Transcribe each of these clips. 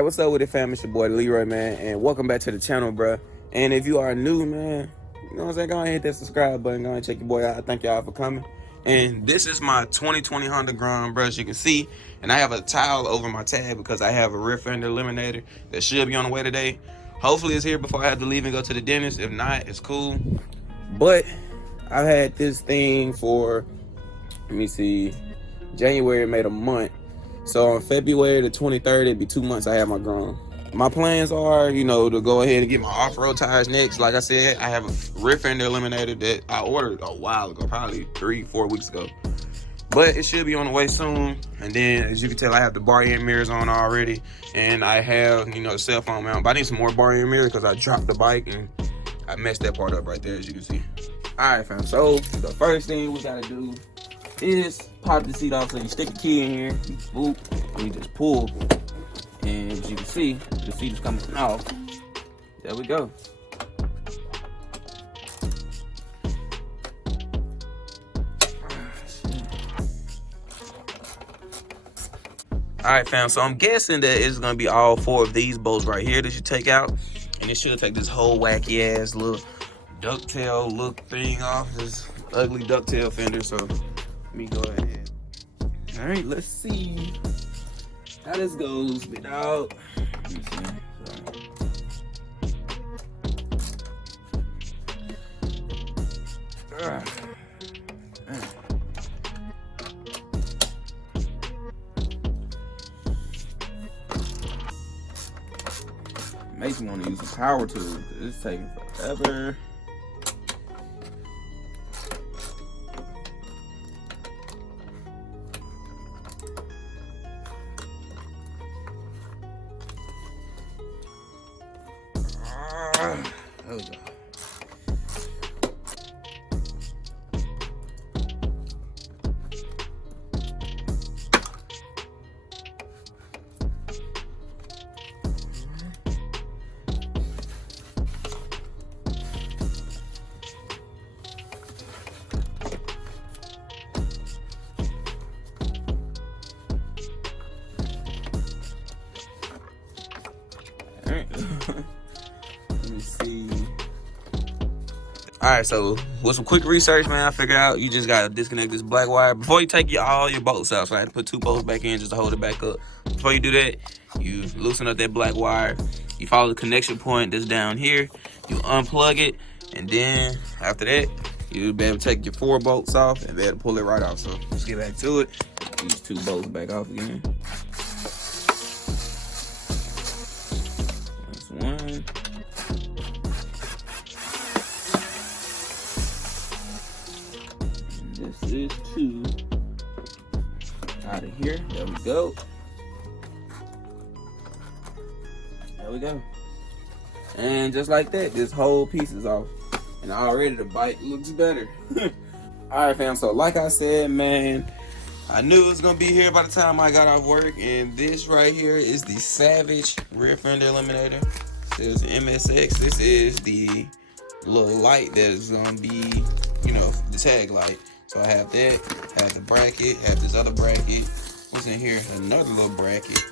Alright, what's up with it, fam? It's your boy Leroy, man, and welcome back to the channel, bruh. And if you are new, man, you know what I'm saying, go ahead and hit that subscribe button, go ahead and check your boy out. Thank y'all for coming. And this is my 2020 Honda Grom, bruh, as you can see. And I have a towel over my tab because I have a rear fender eliminator that should be on the way today. Hopefully it's here before I have to leave and go to the dentist. If not, it's cool. But I've had this thing for, let me see, January made a month. So on February the 23rd, it'd be 2 months I have my Grom. My plans are, you know, to go ahead and get my off-road tires next. Like I said, I have a rear fender eliminator that I ordered a while ago, probably 3-4 weeks ago. But it should be on the way soon. And then, as you can tell, I have the bar end mirrors on already. And I have, you know, the cell phone mount. But I need some more bar end mirrors because I dropped the bike and I messed that part up right there, as you can see. All right, fam. So the first thing we gotta do is pop the seat off. So you stick the key in here, you boop, and you just pull. And as you can see, the seat is coming off. There we go. All right, fam, so I'm guessing that it's gonna be all 4 of these bolts right here that you take out. And it should take this whole wacky ass little ducktail look thing off, this ugly ducktail fender. So let me go ahead. All right, let's see how this goes without. Let me see. Makes me want to use some power tools. It's taking forever. There we go. Let me see. All right, so with some quick research, man, I figured out you just gotta disconnect this black wire before you take all your bolts out. So I had to put 2 bolts back in just to hold it back up. Before you do that, you loosen up that black wire. You follow the connection point that's down here. You unplug it, and then after that, you'll be able to take your 4 bolts off and be able to pull it right off. So let's get back to it. These 2 bolts back off again. That's 1. This is 2 out of here. There we go. There we go. And just like that, this whole piece is off. And already the bike looks better. Alright, fam. So like I said, man, I knew it was going to be here by the time I got off work. And this right here is the Savage rear fender eliminator. This is MSX. This is the little light that is going to be, you know, the tag light. So I have that, have the bracket, have this other bracket. What's in here? Another little bracket.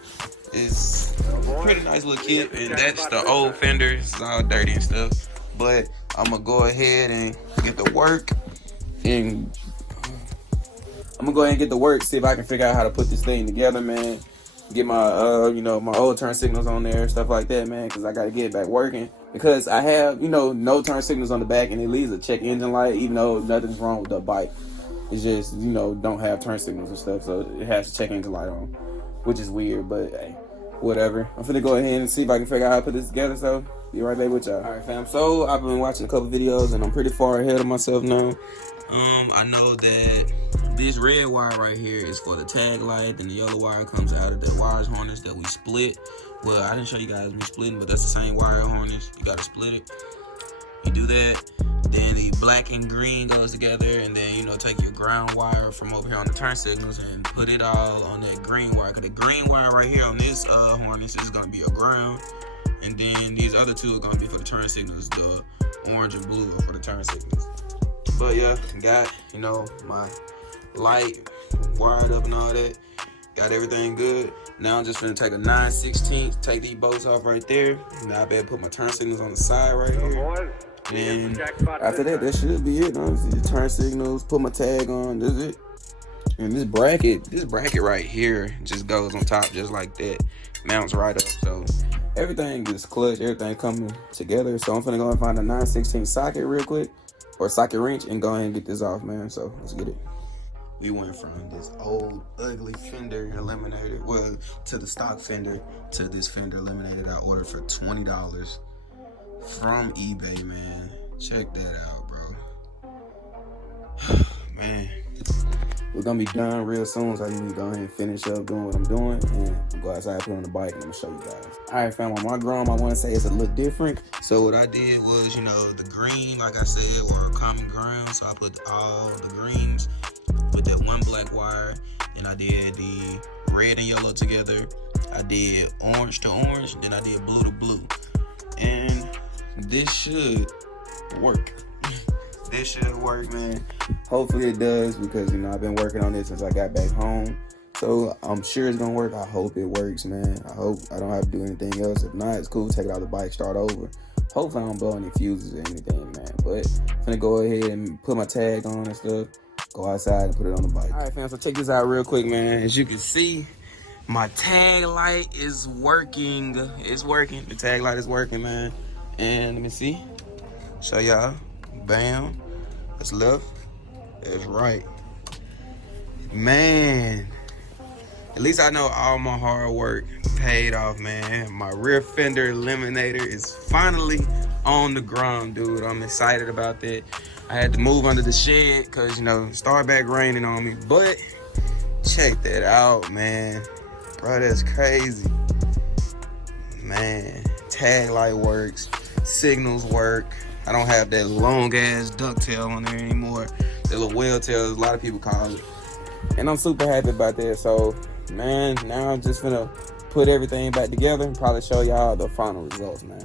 It's a pretty nice little kit, and that's the old fender. It's all dirty and stuff. But I'm gonna go ahead and get to work, and see if I can figure out how to put this thing together, man. Get my you know, my old turn signals on there, stuff like that, man, because I gotta get it back working. Because I have, you know, no turn signals on the back, and it leaves a check engine light, even though nothing's wrong with the bike. It's just, you know, don't have turn signals and stuff, so it has a check engine light on, which is weird, but hey, whatever. I'm finna go ahead and see if I can figure out how to put this together, so be right back with y'all. All right, fam, so I've been watching a couple videos, and I'm pretty far ahead of myself now. I know that this red wire right here is for the tag light, and the yellow wire comes out of the wires harness that we split. Well, I didn't show you guys me splitting, but that's the same wire harness. You gotta split it. You do that, then the black and green goes together, and then, you know, take your ground wire from over here on the turn signals and put it all on that green wire. Cause the green wire right here on this harness is gonna be a ground, and then these other 2 are gonna be for the turn signals. The orange and blue are for the turn signals. But yeah, got, you know, my light wired up and all that. Got everything good. Now I'm just gonna take a 9/16, take these bolts off right there. Now I better put my turn signals on the side right here. And after that, that should be it. Honestly, the turn signals, put my tag on, that's it. And this bracket right here just goes on top just like that. Mounts right up. So everything is clutch, everything coming together. So I'm finna go and find a 9/16 socket real quick, or socket wrench, and go ahead and get this off, man. So let's get it. We went from this old, ugly Fender Eliminator, well, to the stock Fender, to this Fender Eliminator I ordered for $20 from eBay, man. Check that out, bro. Man. We're gonna be done real soon, so I need to go ahead and finish up doing what I'm doing and go outside, put on the bike, and I'm gonna show you guys. All right, fam, on my Grom, I wanna say it's a little different. So what I did was, you know, the green, like I said, were common ground, so I put all the greens with that one black wire, and I did the red and yellow together. I did orange to orange, then I did blue to blue. And this should work. This should work, man. Hopefully it does, because, you know, I've been working on this since I got back home. So I'm sure it's gonna work. I hope it works, man. I hope I don't have to do anything else. If not, it's cool. Take it out of the bike, start over. Hopefully I don't blow any fuses or anything, man. But I'm gonna go ahead and put my tag on and stuff. Go outside and put it on the bike. All right, fam, so check this out real quick, man. As you can see, my tag light is working. It's working. The tag light is working, man. And let me see. Show y'all. Bam. That's left. That's right. Man. At least I know all my hard work paid off, man. My rear fender Eliminator is finally on the ground, dude. I'm excited about that. I had to move under the shed because, you know, start back raining on me. But check that out, man. Bro, that's crazy. Man, tag light works. Signals work. I don't have that long ass ducktail on there anymore. That little whale tail, a lot of people call it. And I'm super happy about that. So, man, now I'm just gonna put everything back together and probably show y'all the final results, man.